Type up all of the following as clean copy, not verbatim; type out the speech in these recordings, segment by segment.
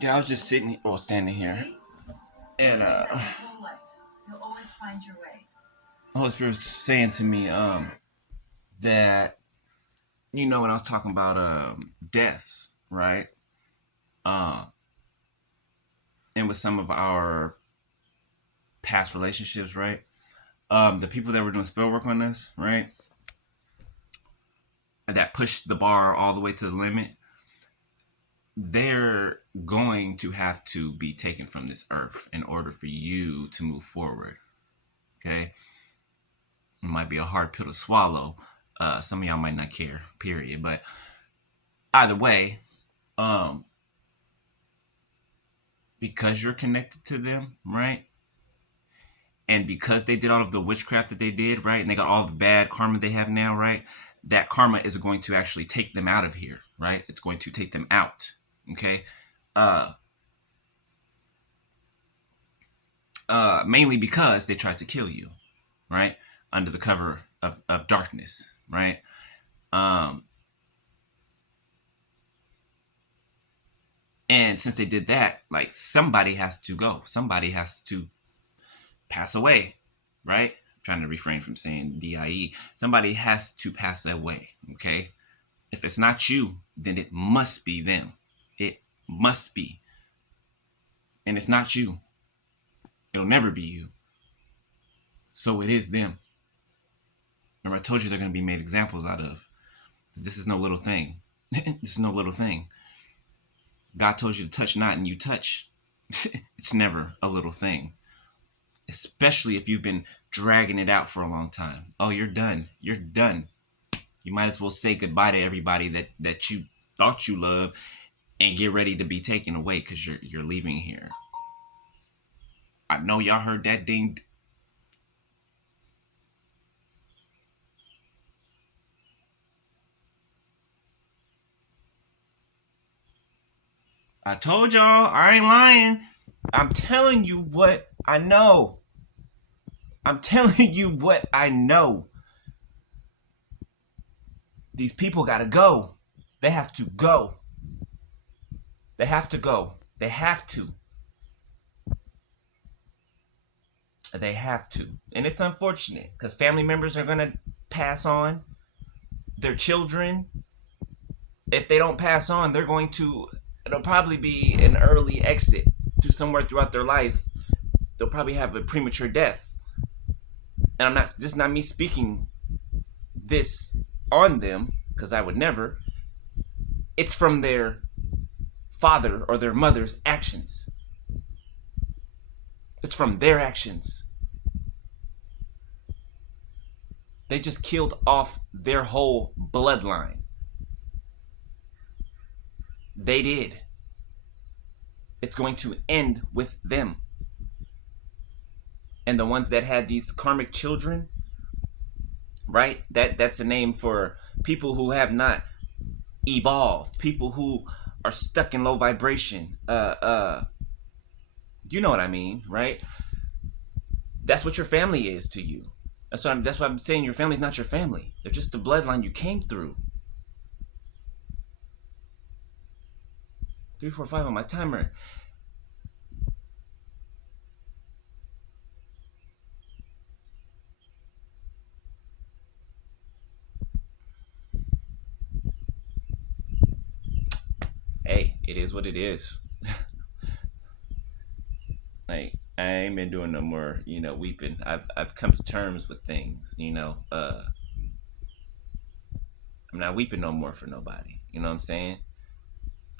Yeah, I was just sitting, well, standing here, and the Holy Spirit was saying to me, that when I was talking about deaths, right? Uh, and with some of our past relationships, right? The people that were doing spell work on us, right? That pushed the bar all the way to the limit, they're going to have to be taken from this earth in order for you to move forward. Okay? It might be a hard pill to swallow. Some of y'all might not care, period. But either way, um, because you're connected to them, right? And because they did all of the witchcraft that they did, right? And they got all the bad karma they have now, right? That karma is going to actually take them out of here, right? It's going to take them out. Okay? Uh, Mainly because they tried to kill you, right? Under the cover of darkness, right? Um, and since they did that, like, somebody has to go. Somebody has to pass away, right? I'm trying to refrain from saying DIE. Somebody has to pass away, okay? If it's not you, then it must be them. It must be. And it's not you. It'll never be you. So it is them. Remember, I told you they're going to be made examples out of. This is no little thing. This is no little thing. God told you to touch not and you touch. It's never a little thing. Especially if you've been dragging it out for a long time. Oh, you're done. You're done. You might as well say goodbye to everybody that you thought you loved and get ready to be taken away because you're leaving here. I know y'all heard that ding. I told y'all, I ain't lying. I'm telling you what I know. I'm telling you what I know. These people gotta go. They have to go. They have to go. They have to. They have to. And it's unfortunate because family members are gonna pass on. Their children, if they don't pass on, it'll probably be an early exit to somewhere throughout their life. They'll probably have a premature death. And this is not me speaking this on them, because I would never. It's from their father or their mother's actions. It's from their actions. They just killed off their whole bloodline. They did. It's going to end with them. And the ones that had these karmic children, right? That's a name for people who have not evolved, people who are stuck in low vibration. You know what I mean, right? That's what your family is to you. That's why I'm saying your family's not your family. They're just the bloodline you came through. 3, 4, 5 on my timer. Hey, it is what it is. Like, I ain't been doing no more, weeping. I've come to terms with things, I'm not weeping no more for nobody. You know what I'm saying?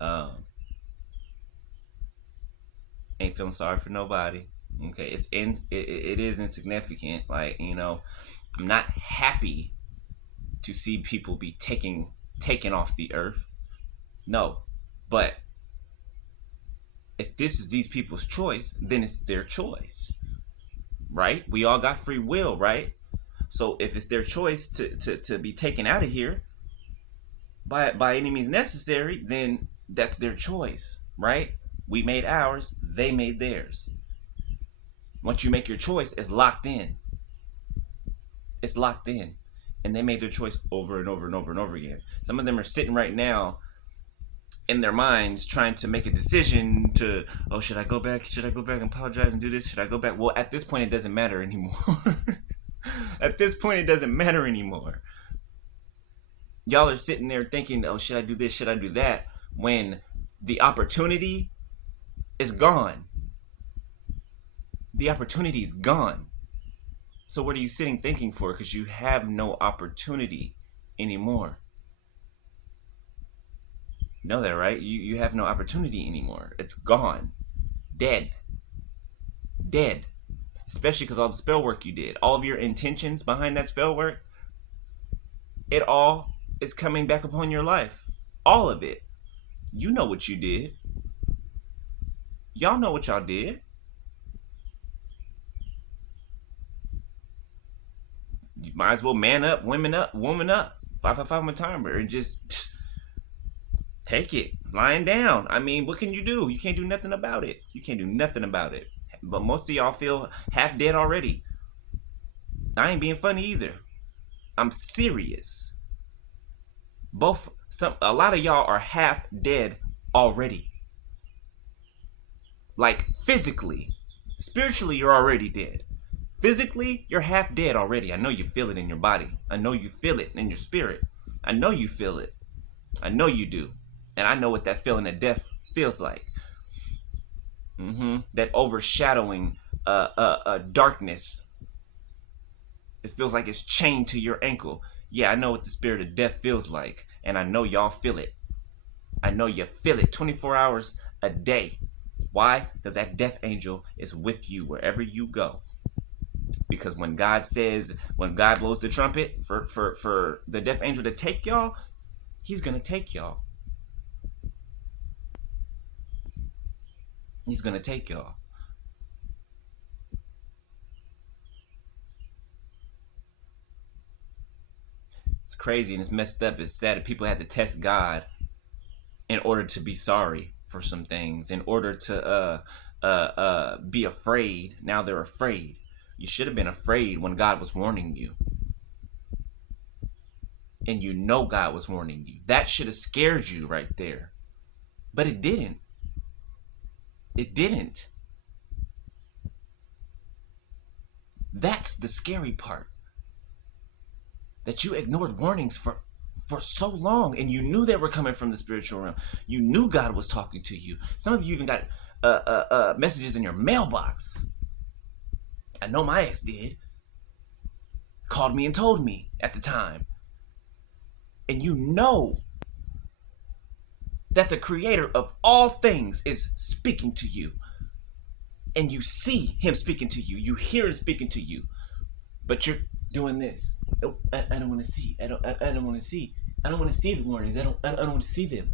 Um, ain't feeling sorry for nobody. Okay, it is insignificant. Like, I'm not happy to see people be taken off the earth. No, but if this is these people's choice, then it's their choice, right? We all got free will, right? So if it's their choice to be taken out of here by any means necessary, then that's their choice, right? We made ours, they made theirs. Once you make your choice, it's locked in. It's locked in. And they made their choice over and over and over and over again. Some of them are sitting right now in their minds trying to make a decision to, oh, should I go back? Should I go back and apologize and do this? Should I go back? Well, at this point, it doesn't matter anymore. At this point, it doesn't matter anymore. Y'all are sitting there thinking, oh, should I do this? Should I do that? When the opportunity is gone. The opportunity is gone. So what are you sitting thinking for? Because you have no opportunity anymore. Know that, right? You have no opportunity anymore. It's gone. Dead. Dead. Especially because all the spell work you did, all of your intentions behind that spell work, it all is coming back upon your life. All of it. You know what you did. Y'all know what y'all did. You might as well man up, woman up, 555 on my timer, and just take it. Lying down. I mean, what can you do? You can't do nothing about it. You can't do nothing about it. But most of y'all feel half dead already. I ain't being funny either. I'm serious. A lot of y'all are half dead already. Like physically. Spiritually, you're already dead. Physically, you're half dead already. I know you feel it in your body. I know you feel it in your spirit. I know you feel it. I know you do. And I know what that feeling of death feels like. That overshadowing darkness. It feels like it's chained to your ankle. Yeah, I know what the spirit of death feels like. And I know y'all feel it. I know you feel it 24 hours a day. Why? Because that death angel is with you wherever you go. Because when God blows the trumpet for the death angel to take y'all, he's going to take y'all. He's going to take y'all. It's crazy and it's messed up. It's sad that people had to test God in order to be sorry for some things, in order to be afraid. Now they're afraid. You should have been afraid when God was warning you. And you know God was warning you. That should have scared you right there. But it didn't. It didn't. That's the scary part. That you ignored warnings for so long, and you knew they were coming from the spiritual realm. You knew God was talking to you. Some of you even got messages in your mailbox. I know my ex did. Called me and told me at the time. And you know that the creator of all things is speaking to you. And you see him speaking to you. You hear him speaking to you. But you're doing this. Oh, I don't want to see. I don't want to see. I don't want to see the warnings. I don't want to see them.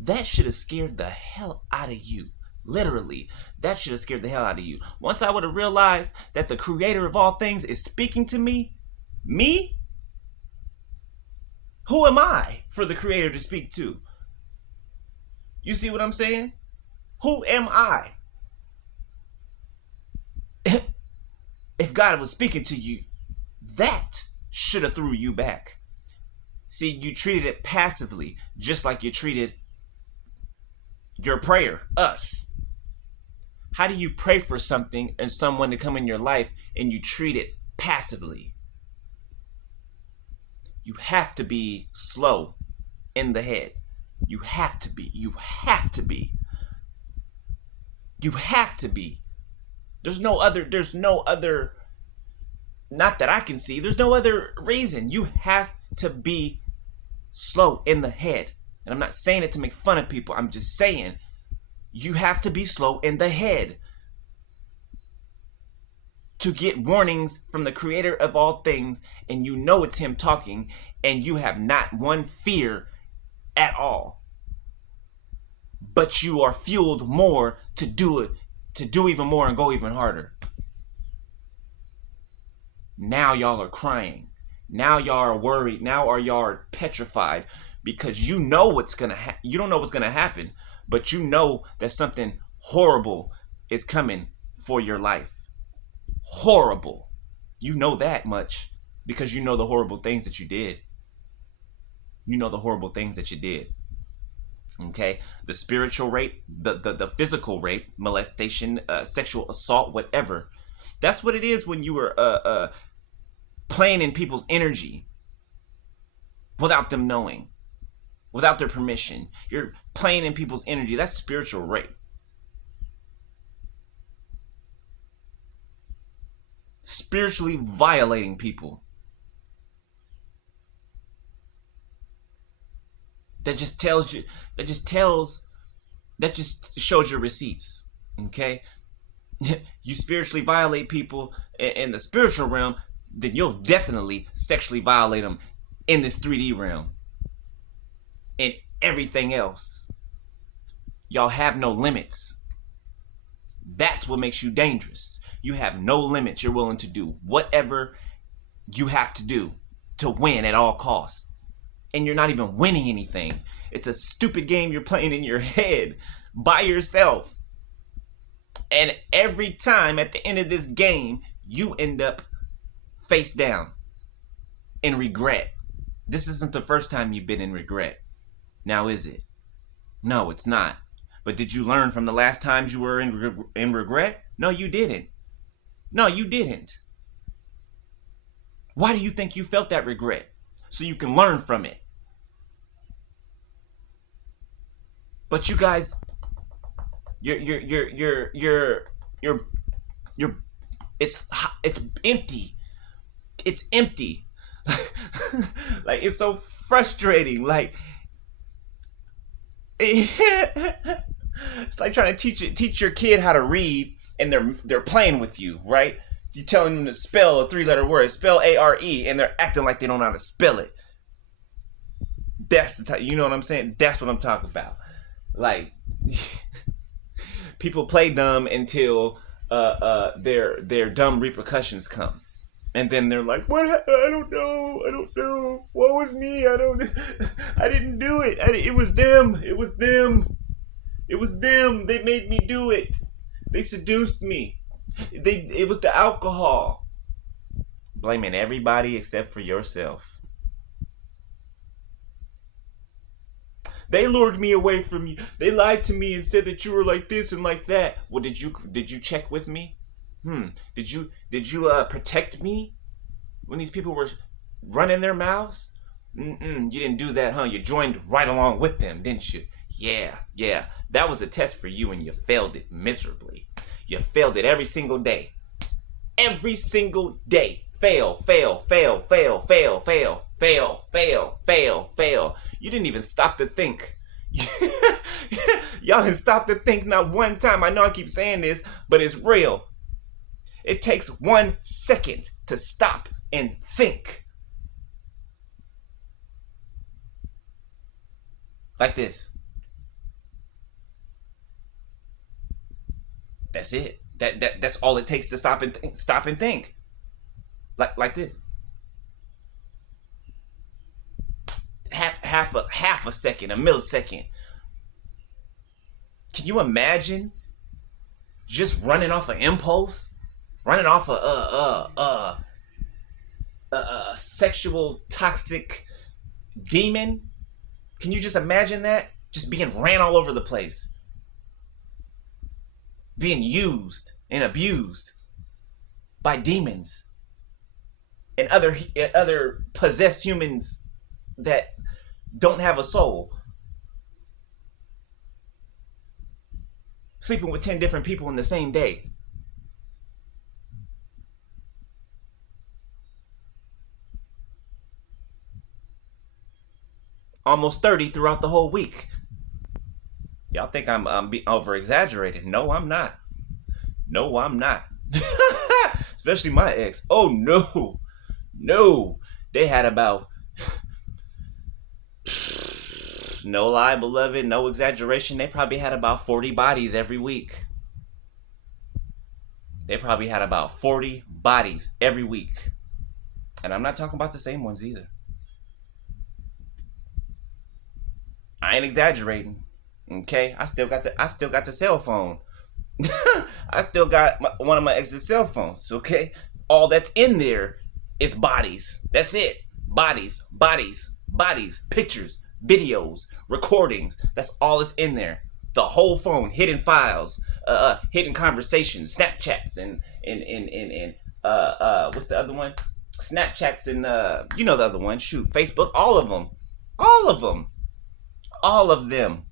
That should have scared the hell out of you. Literally, that should have scared the hell out of you. Once I would have realized that the creator of all things is speaking to me, who am I for the creator to speak to? You see what I'm saying? Who am I? If God was speaking to you, that should have threw you back. See, you treated it passively, just like you treated your prayer, us. How do you pray for something and someone to come in your life and you treat it passively? You have to be slow in the head. You have to be. You have to be. You have to be. There's no other, not that I can see, there's no other reason. You have to be slow in the head. And I'm not saying it to make fun of people. I'm just saying you have to be slow in the head to get warnings from the creator of all things, and you know it's him talking, and you have not one fear at all. But you are fueled more to do it, to do even more and go even harder. Now y'all are crying. Now y'all are worried. Now y'all are petrified because you know what's gonna you don't know what's gonna happen, but you know that something horrible is coming for your life. Horrible. You know that much because you know the horrible things that you did. You know the horrible things that you did. Okay, the spiritual rape, the physical rape, molestation, sexual assault, whatever. That's what it is when you were playing in people's energy without them knowing, without their permission. You're playing in people's energy. That's spiritual rape. Spiritually violating people. That just shows your receipts. Okay? You spiritually violate people in the spiritual realm, then you'll definitely sexually violate them in this 3D realm. And everything else. Y'all have no limits. That's what makes you dangerous. You have no limits. You're willing to do whatever you have to do to win at all costs. And you're not even winning anything. It's a stupid game you're playing in your head by yourself. And every time at the end of this game, you end up face down in regret. This isn't the first time you've been in regret. Now is it? No, it's not. But did you learn from the last times you were in regret? No, you didn't. No, you didn't. Why do you think you felt that regret? So you can learn from it. But you guys, you're it's empty. It's empty. Like, it's so frustrating. Like, it's like trying to teach your kid how to read, and they're playing with you, right? You're telling them to spell a 3-letter word, spell A-R-E, and they're acting like they don't know how to spell it. That's the you know what I'm saying? That's what I'm talking about. Like, people play dumb until their dumb repercussions come. And then they're like, "What? I don't know. What was me? I didn't do it. It was them. It was them. They made me do it. They seduced me. It was the alcohol." Blaming everybody except for yourself. They lured me away from you. They lied to me and said that you were like this and like that. Well, did you check with me? Did you protect me when these people were running their mouths? You didn't do that, huh? You joined right along with them, didn't you? Yeah. That was a test for you, and you failed it miserably. You failed it every single day. Every single day. Fail. You didn't even stop to think. Y'all didn't stop to think not one time. I know I keep saying this, but it's real. It takes 1 second to stop and think. Like this. That's it. That's all it takes to stop and think. Like this. Half a second, a millisecond. Can you imagine just running off an impulse? Running off a sexual toxic demon? Can you just imagine that? Just being ran all over the place. Being used and abused by demons and other possessed humans that don't have a soul. Sleeping with 10 different people in the same day. Almost 30 throughout the whole week. Y'all think I'm over exaggerated? No, I'm not. Especially my ex. Oh no. They had about, no lie, beloved, no exaggeration, they probably had about 40 bodies every week. They probably had about 40 bodies every week. And I'm not talking about the same ones either. I ain't exaggerating. Okay? I still got the cell phone. I still got one of my ex's cell phones. Okay? All that's in there is bodies. That's it. Bodies. bodies, pictures, videos, recordings. That's all that's in there. The whole phone, hidden files, hidden conversations, Snapchats, and what's the other one? Snapchats and you know the other one. Shoot, Facebook. All of them. All of them. All of them.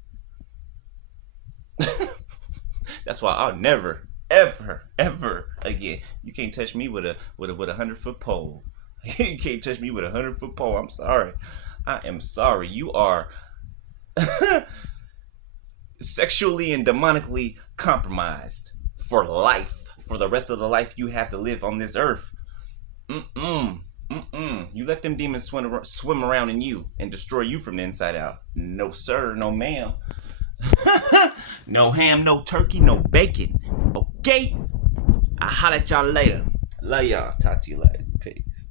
That's why I'll never, ever, ever again. You can't touch me with a 100-foot pole. You can't touch me with a 100-foot pole. I'm sorry. I am sorry. You are sexually and demonically compromised for life, for the rest of the life you have to live on this earth. You let them demons swim around in you and destroy you from the inside out. No sir, no ma'am. No ham, no turkey, no bacon. Okay? I'll holler at y'all later. Love y'all. Talk to you later. Peace.